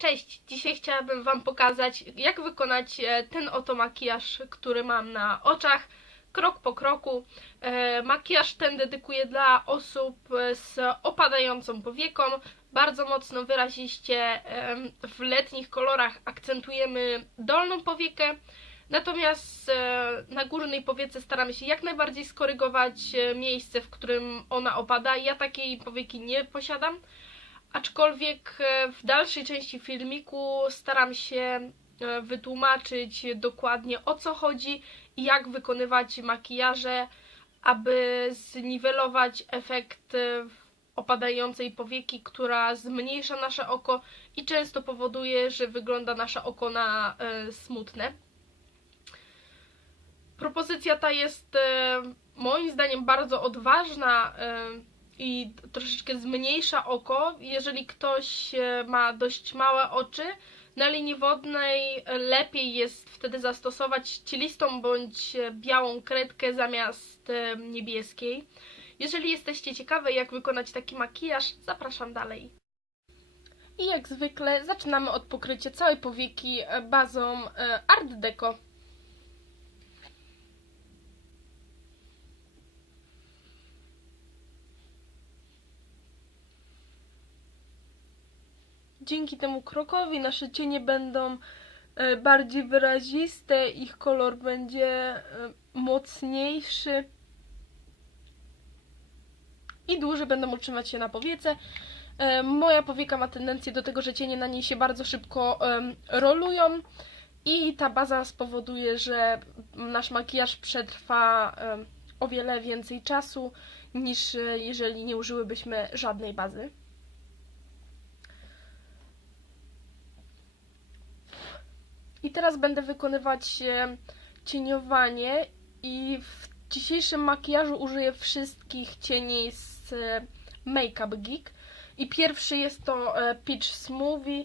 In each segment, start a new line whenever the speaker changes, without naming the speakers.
Cześć! Dzisiaj chciałabym Wam pokazać, jak wykonać e, ten oto makijaż, który mam na oczach, krok po kroku. E, Makijaż ten dedykuję dla osób e, z opadającą powieką. Bardzo mocno wyraziście w letnich kolorach akcentujemy dolną powiekę. Natomiast na górnej powiece staramy się jak najbardziej skorygować miejsce, w którym ona opada. Ja takiej powieki nie posiadam. Aczkolwiek e, w dalszej części filmiku staram się e, wytłumaczyć dokładnie o co chodzi i jak wykonywać makijaże, aby zniwelować efekt e, opadającej powieki, która zmniejsza nasze oko i często powoduje, że wygląda nasze oko na smutne. Propozycja ta jest moim zdaniem bardzo odważna i troszeczkę zmniejsza oko. Jeżeli ktoś e, ma dość małe oczy, na linii wodnej lepiej jest wtedy zastosować cielistą bądź e, białą kredkę zamiast e, niebieskiej. Jeżeli jesteście ciekawe, jak wykonać taki makijaż, zapraszam dalej. I jak zwykle zaczynamy od pokrycia całej powieki bazą Art Deco. Dzięki temu krokowi nasze cienie będą e, bardziej wyraziste, ich kolor będzie e, mocniejszy i dłużej będą utrzymać się na powiece. E, Moja powieka ma tendencję do tego, że cienie na niej się bardzo szybko rolują i ta baza spowoduje, że nasz makijaż przetrwa o wiele więcej czasu niż jeżeli nie użyłybyśmy żadnej bazy. I teraz będę wykonywać e, cieniowanie i w dzisiejszym makijażu użyję wszystkich cieni z e, Makeup Geek. I pierwszy jest to e, Peach Smoothie.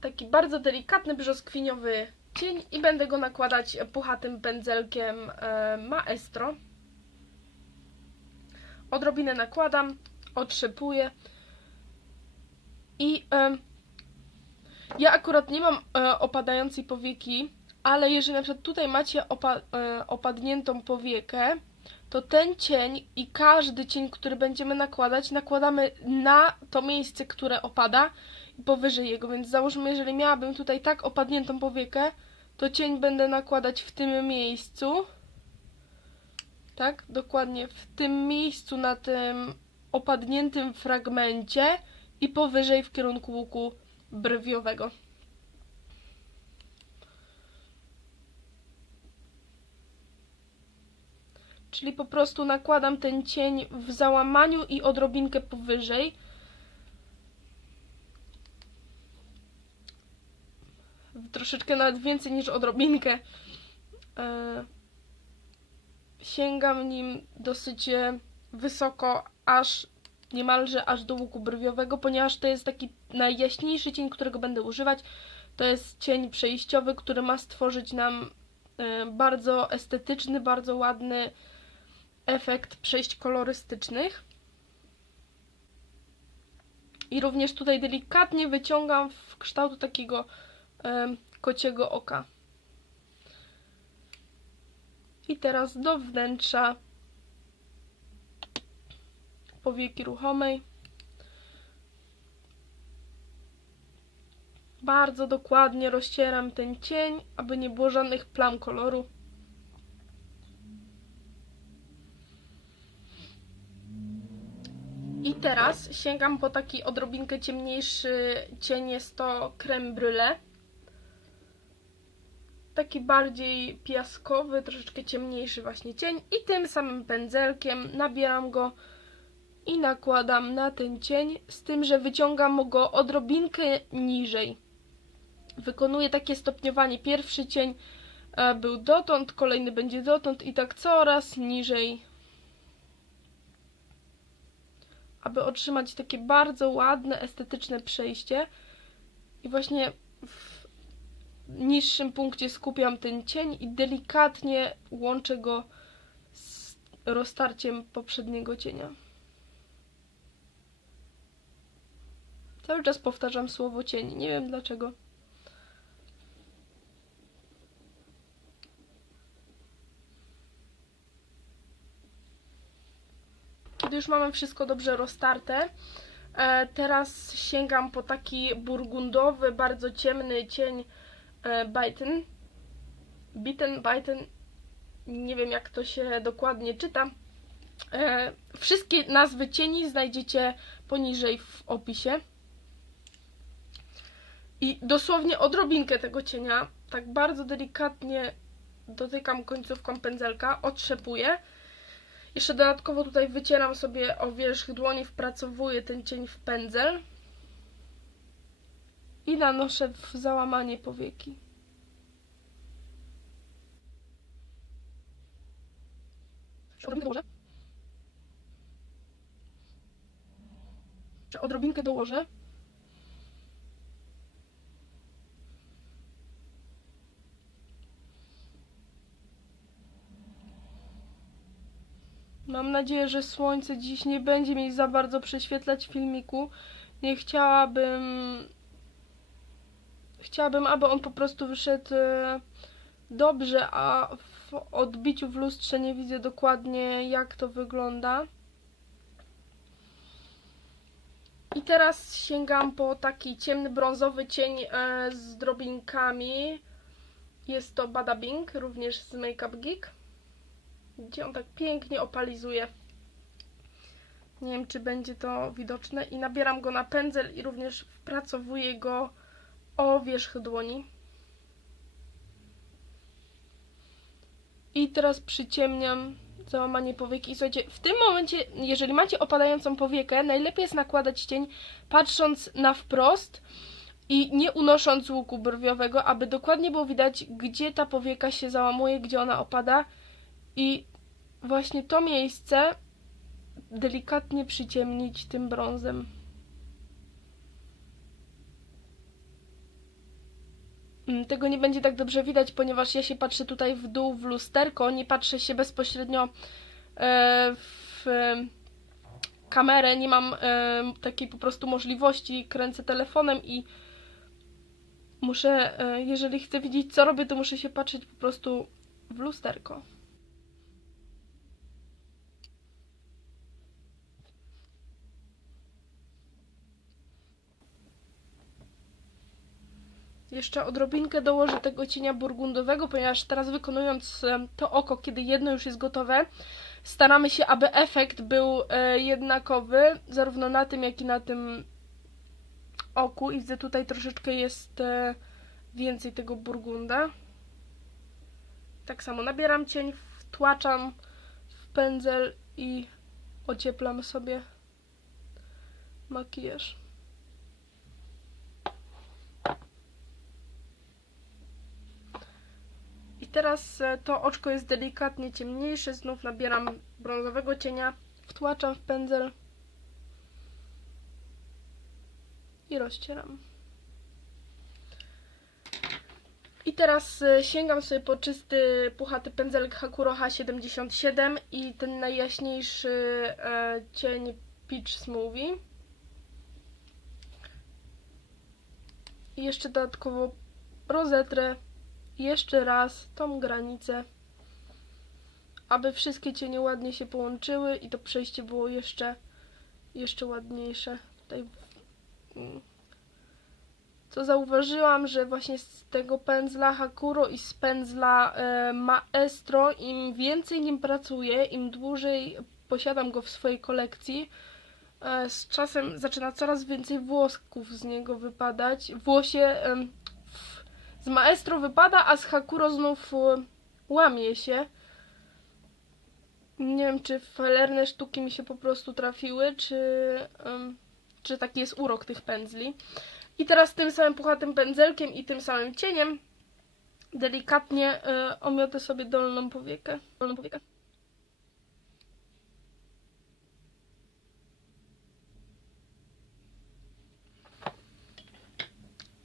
Taki bardzo delikatny, brzoskwiniowy cień i będę go nakładać puchatym pędzelkiem Maestro. Odrobinę nakładam, otrzepuję i ja akurat nie mam e, opadającej powieki, ale jeżeli na przykład tutaj macie opa- e, opadniętą powiekę, to ten cień i każdy cień, który będziemy nakładać, nakładamy na to miejsce, które opada i powyżej jego. Więc załóżmy, jeżeli miałabym tutaj tak opadniętą powiekę, to cień będę nakładać w tym miejscu. Tak, dokładnie w tym miejscu, na tym opadniętym fragmencie i powyżej w kierunku łuku brwiowego. Czyli po prostu nakładam ten cień w załamaniu i odrobinkę powyżej. Troszeczkę nawet więcej niż odrobinkę. E, Sięgam nim dosyć e, wysoko, aż niemalże aż do łuku brwiowego, ponieważ to jest taki najjaśniejszy cień, którego będę używać. To jest cień przejściowy, który ma stworzyć nam e, bardzo estetyczny, bardzo ładny efekt przejść kolorystycznych. I również tutaj delikatnie wyciągam w kształtu takiego e, kociego oka. I teraz do wnętrza powieki ruchomej. Bardzo dokładnie rozcieram ten cień, aby nie było żadnych plam koloru. I teraz sięgam po taki odrobinkę ciemniejszy cień, jest to creme brulee. Taki bardziej piaskowy, troszeczkę ciemniejszy właśnie cień i tym samym pędzelkiem nabieram go i nakładam na ten cień, z tym, że wyciągam go odrobinkę niżej. Wykonuję takie stopniowanie. Pierwszy cień e, był dotąd, kolejny będzie dotąd i tak coraz niżej, aby otrzymać takie bardzo ładne, estetyczne przejście. I właśnie w niższym punkcie skupiam ten cień i delikatnie łączę go z roztarciem poprzedniego cienia. Cały czas powtarzam słowo cień. Nie wiem dlaczego. Już mamy wszystko dobrze roztarte, e, teraz sięgam po taki burgundowy, bardzo ciemny cień e, Biten. Bitten, Biten, nie wiem jak to się dokładnie czyta. E, wszystkie nazwy cieni znajdziecie poniżej w opisie. I dosłownie odrobinkę tego cienia, tak bardzo delikatnie dotykam końcówką pędzelka, otrzepuję. Jeszcze dodatkowo tutaj wycieram sobie o wierzch dłoni, wpracowuję ten cień w pędzel i nanoszę w załamanie powieki. Odrobinkę dołożę. Odrobinkę dołożę. Mam nadzieję, że słońce dziś nie będzie mi za bardzo prześwietlać filmiku. Nie chciałabym. Chciałabym, aby on po prostu wyszedł e, dobrze, a w odbiciu w lustrze nie widzę dokładnie, jak to wygląda. I teraz sięgam po taki ciemny brązowy cień e, z drobinkami. Jest to Badabing, również z Makeup Geek gdzie on tak pięknie opalizuje. Nie wiem, czy będzie to widoczne. I nabieram go na pędzel i również wpracowuję go o wierzch dłoni. I teraz przyciemniam załamanie powieki. I słuchajcie, w tym momencie, jeżeli macie opadającą powiekę, najlepiej jest nakładać cień patrząc na wprost i nie unosząc łuku brwiowego, aby dokładnie było widać, gdzie ta powieka się załamuje, gdzie ona opada i właśnie to miejsce delikatnie przyciemnić tym brązem. Mm, Tego nie będzie tak dobrze widać, ponieważ ja się patrzę tutaj w dół w lusterko, nie patrzę się bezpośrednio e, w kamerę, nie mam e, takiej po prostu możliwości, kręcę telefonem i muszę, e, jeżeli chcę widzieć co robię, to muszę się patrzeć po prostu w lusterko. Jeszcze odrobinkę dołożę tego cienia burgundowego, ponieważ teraz wykonując to oko, kiedy jedno już jest gotowe, staramy się, aby efekt był e, jednakowy, zarówno na tym, jak i na tym oku. I widzę tutaj troszeczkę jest e, więcej tego burgunda. Tak samo nabieram cień, wtłaczam w pędzel i ocieplam sobie makijaż. I teraz e, to oczko jest delikatnie ciemniejsze, znów nabieram brązowego cienia, wtłaczam w pędzel i rozcieram. I teraz e, sięgam sobie po czysty, puchaty pędzelek Hakuro H77 i ten najjaśniejszy e, cień Peach Smoothie. I jeszcze dodatkowo rozetrę jeszcze raz tą granicę, aby wszystkie cienie ładnie się połączyły i to przejście było jeszcze, jeszcze ładniejsze. Tutaj mm. co zauważyłam, że właśnie z tego pędzla Hakuro i z pędzla e, Maestro, im więcej nim pracuję, im dłużej posiadam go w swojej kolekcji, e, z czasem zaczyna coraz więcej włosków z niego wypadać. Włosie z Maestro wypada, a z Hakuro znów e, łamie się. Nie wiem, czy falerne sztuki mi się po prostu trafiły, czy, czy taki jest urok tych pędzli. I teraz tym samym puchatym pędzelkiem i tym samym cieniem delikatnie e, omiotę sobie dolną powiekę. Dolną powiekę.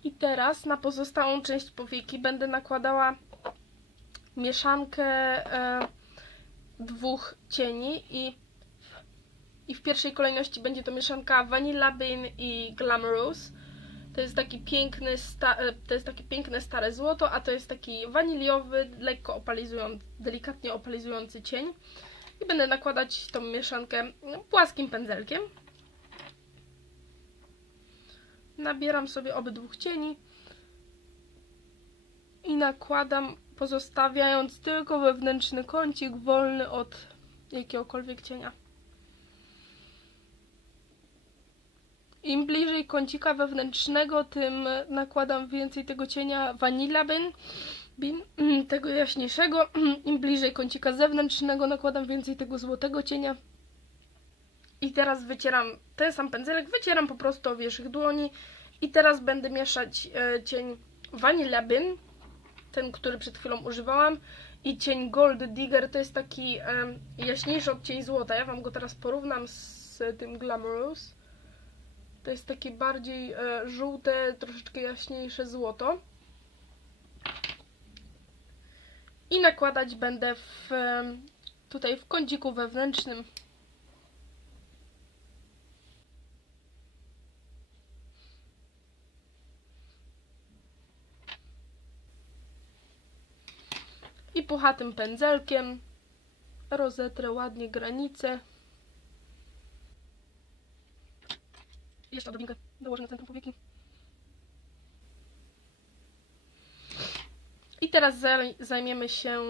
I teraz na pozostałą część powieki będę nakładała mieszankę e, dwóch cieni i, i w pierwszej kolejności będzie to mieszanka Vanilla Bean i Glamorous. To jest taki piękny, sta- e, to jest takie piękne stare złoto, a to jest taki waniliowy, lekko opalizujący, delikatnie opalizujący cień. I będę nakładać tą mieszankę płaskim pędzelkiem. Nabieram sobie obydwu cieni i nakładam, pozostawiając tylko wewnętrzny kącik wolny od jakiegokolwiek cienia. Im bliżej kącika wewnętrznego, tym nakładam więcej tego cienia Vanilla Bean, tego jaśniejszego. Im bliżej kącika zewnętrznego, nakładam więcej tego złotego cienia. I teraz wycieram ten sam pędzelek, wycieram po prostu o wierzch dłoni. I teraz będę mieszać e, cień Vanilla ten, który przed chwilą używałam, i cień Gold Digger, to jest taki e, jaśniejszy odcień złota. Ja Wam go teraz porównam z tym Glamorous. To jest takie bardziej e, żółte, troszeczkę jaśniejsze złoto. I nakładać będę w, tutaj w kąciku wewnętrznym. Puchatym pędzelkiem rozetrę ładnie granice. Jeszcze odrobinkę dołożę na centrum powieki. I teraz zaj- zajmiemy się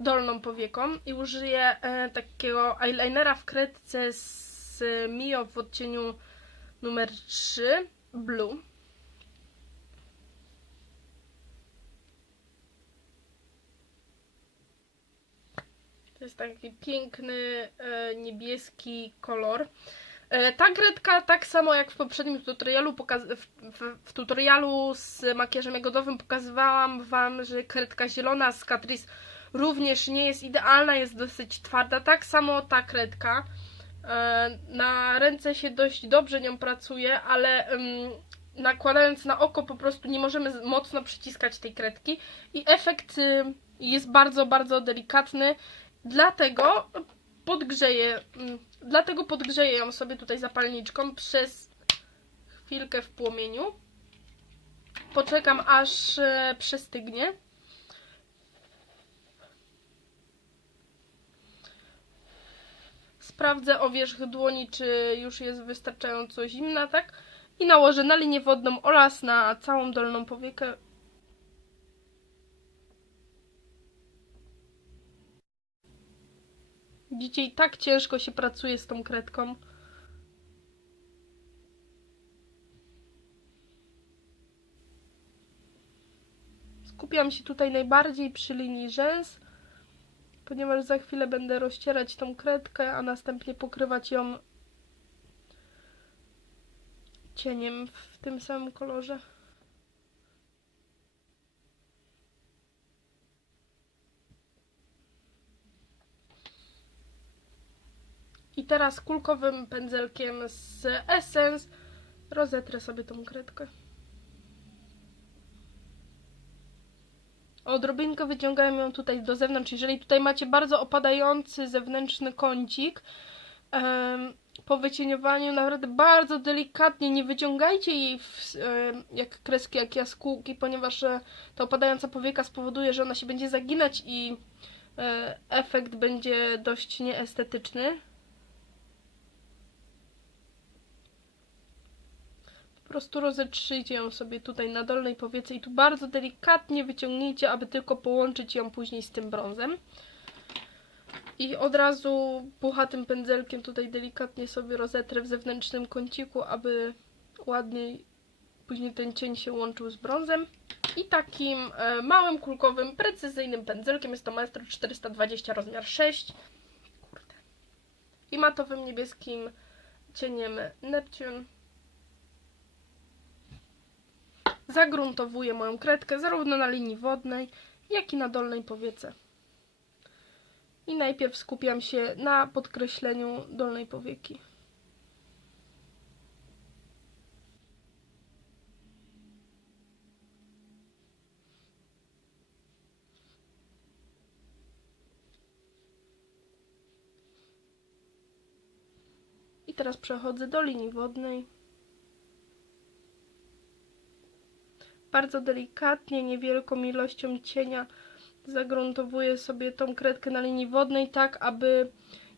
dolną powieką i użyję e, takiego eyelinera w kredce z Mio w odcieniu numer 3 Blue. To jest taki piękny e, niebieski kolor. E, Ta kredka, tak samo jak w poprzednim tutorialu, w, w, tutorialu z makijażem jagodowym pokazywałam Wam, że kredka zielona z Catrice również nie jest idealna, jest dosyć twarda. Tak samo ta kredka. E, Na ręce się dość dobrze nią pracuje, ale nakładając na oko po prostu nie możemy mocno przyciskać tej kredki i efekt y, jest bardzo, bardzo delikatny. Dlatego podgrzeję, mm, dlatego podgrzeję ją sobie tutaj zapalniczką przez chwilkę w płomieniu. Poczekam aż e, przestygnie. Sprawdzę o wierzch dłoni, czy już jest wystarczająco zimna, tak? I nałożę na linię wodną oraz na całą dolną powiekę Dzisiaj tak ciężko się pracuje z tą kredką. Skupiam się tutaj najbardziej przy linii rzęs, ponieważ za chwilę będę rozcierać tą kredkę, a następnie pokrywać ją cieniem w tym samym kolorze. I teraz kulkowym pędzelkiem z Essence rozetrę sobie tą kredkę. Odrobinkę wyciągałem ją tutaj do zewnątrz. Jeżeli tutaj macie bardzo opadający zewnętrzny kącik, po wycieniowaniu naprawdę bardzo delikatnie, nie wyciągajcie jej w, jak kreski, jak jaskółki, ponieważ e, ta opadająca powieka spowoduje, że ona się będzie zaginać i e, efekt będzie dość nieestetyczny. Prostu rozetrzyjcie ją sobie tutaj na dolnej powiece i tu bardzo delikatnie wyciągnijcie, aby tylko połączyć ją później z tym brązem. I od razu puchatym pędzelkiem tutaj delikatnie sobie rozetrę w zewnętrznym kąciku, aby ładniej później ten cień się łączył z brązem. I takim e, małym, kulkowym, precyzyjnym pędzelkiem jest to Maestro 420 rozmiar 6. Kurde. I matowym niebieskim cieniem Neptune. Zagruntowuję moją kredkę zarówno na linii wodnej, jak i na dolnej powiece. I najpierw skupiam się na podkreśleniu dolnej powieki. I teraz przechodzę do linii wodnej. bardzo delikatnie, niewielką ilością cienia zagruntowuję sobie tą kredkę na linii wodnej, tak aby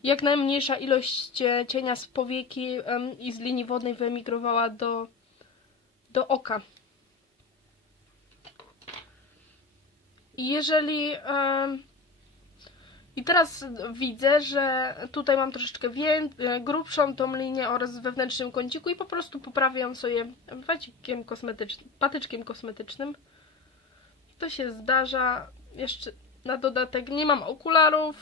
jak najmniejsza ilość cienia z powieki i z linii wodnej wyemigrowała do, do oka. Jeżeli i teraz widzę, że tutaj mam troszeczkę e, grubszą tą linię oraz wewnętrznym kąciku i po prostu poprawię ją sobie wacikiem kosmetycznym, patyczkiem kosmetycznym. To się zdarza. Jeszcze na dodatek nie mam okularów.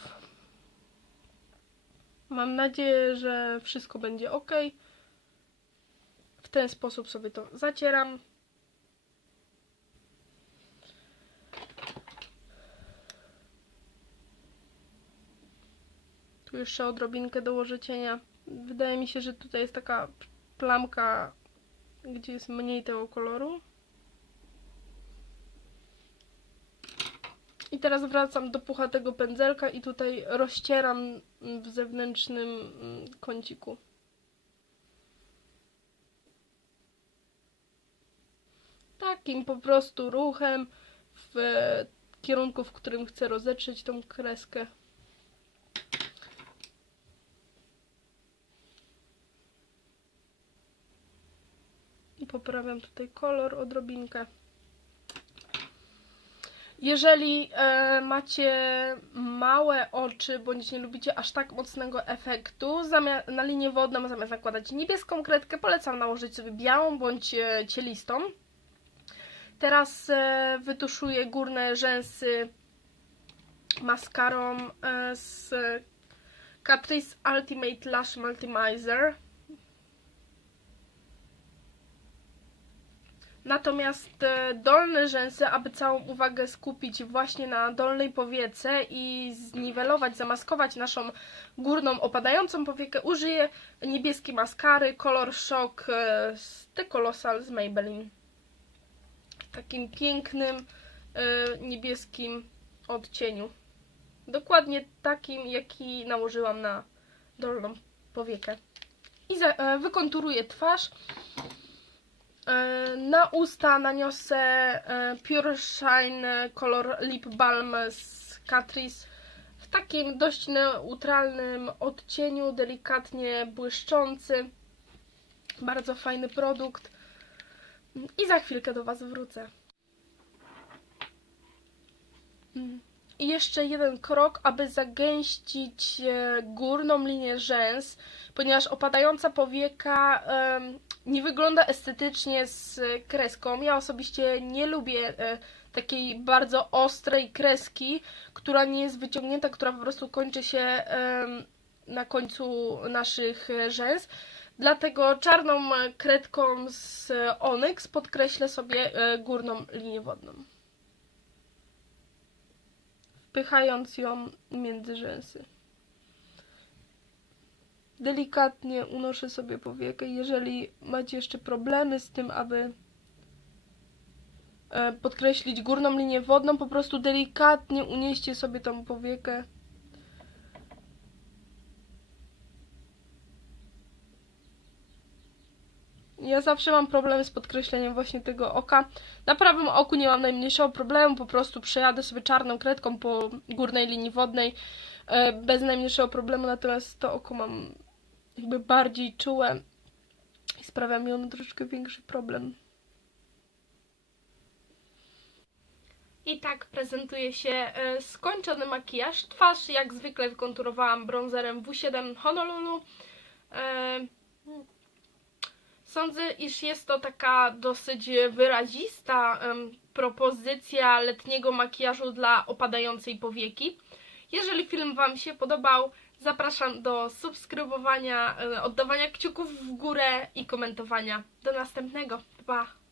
Mam nadzieję, że wszystko będzie ok. W ten sposób sobie to zacieram. Tu jeszcze odrobinkę dołożę cienia. Wydaje mi się, że tutaj jest taka plamka, gdzie jest mniej tego koloru. I teraz wracam do puchatego pędzelka i tutaj rozcieram w zewnętrznym mm, kąciku. Takim po prostu ruchem w kierunku, w którym chcę rozetrzeć tą kreskę. Poprawiam tutaj kolor odrobinkę. Jeżeli e, macie małe oczy, bądź nie lubicie aż tak mocnego efektu, na linię wodną zamiast nakładać niebieską kredkę, polecam nałożyć sobie białą bądź e, cielistą. Teraz e, wytuszuję górne rzęsy maskarą e, z Catrice Ultimate Lash Multimizer. Natomiast e, dolne rzęsy, aby całą uwagę skupić właśnie na dolnej powiece i zniwelować, zamaskować naszą górną opadającą powiekę, użyję niebieskiej maskary Color Shock e, z The Colossal z Maybelline. Takim pięknym e, niebieskim odcieniu. Dokładnie takim, jaki nałożyłam na dolną powiekę. I wykonturuję twarz. E, Na usta naniosę e, Pure Shine Color Lip Balm z Catrice w takim dość neutralnym odcieniu, delikatnie błyszczący. Bardzo fajny produkt. I za chwilkę do Was wrócę. Mm. I jeszcze jeden krok, aby zagęścić e, górną linię rzęs, ponieważ opadająca powieka nie wygląda estetycznie z kreską. Ja osobiście nie lubię e, takiej bardzo ostrej kreski, która nie jest wyciągnięta, która po prostu kończy się na końcu naszych rzęs. Dlatego czarną kredką z Onyx podkreślę sobie e, górną linię wodną. Wpychając ją między rzęsy delikatnie unoszę sobie powiekę. Jeżeli macie jeszcze problemy z tym, aby e, podkreślić górną linię wodną, po prostu delikatnie unieście sobie tą powiekę. Ja zawsze mam problemy z podkreśleniem właśnie tego oka. Na prawym oku nie mam najmniejszego problemu, po prostu przejadę sobie czarną kredką po górnej linii wodnej e, bez najmniejszego problemu, natomiast to oko mam jakby bardziej czułe i sprawia mi ono troszeczkę większy problem. I tak prezentuje się e, skończony makijaż. Twarz jak zwykle wykonturowałam bronzerem W7 Honolulu. E, Sądzę, iż jest to taka dosyć wyrazista propozycja letniego makijażu dla opadającej powieki. Jeżeli film Wam się podobał, zapraszam do subskrybowania, e, oddawania kciuków w górę i komentowania. Do następnego. Pa!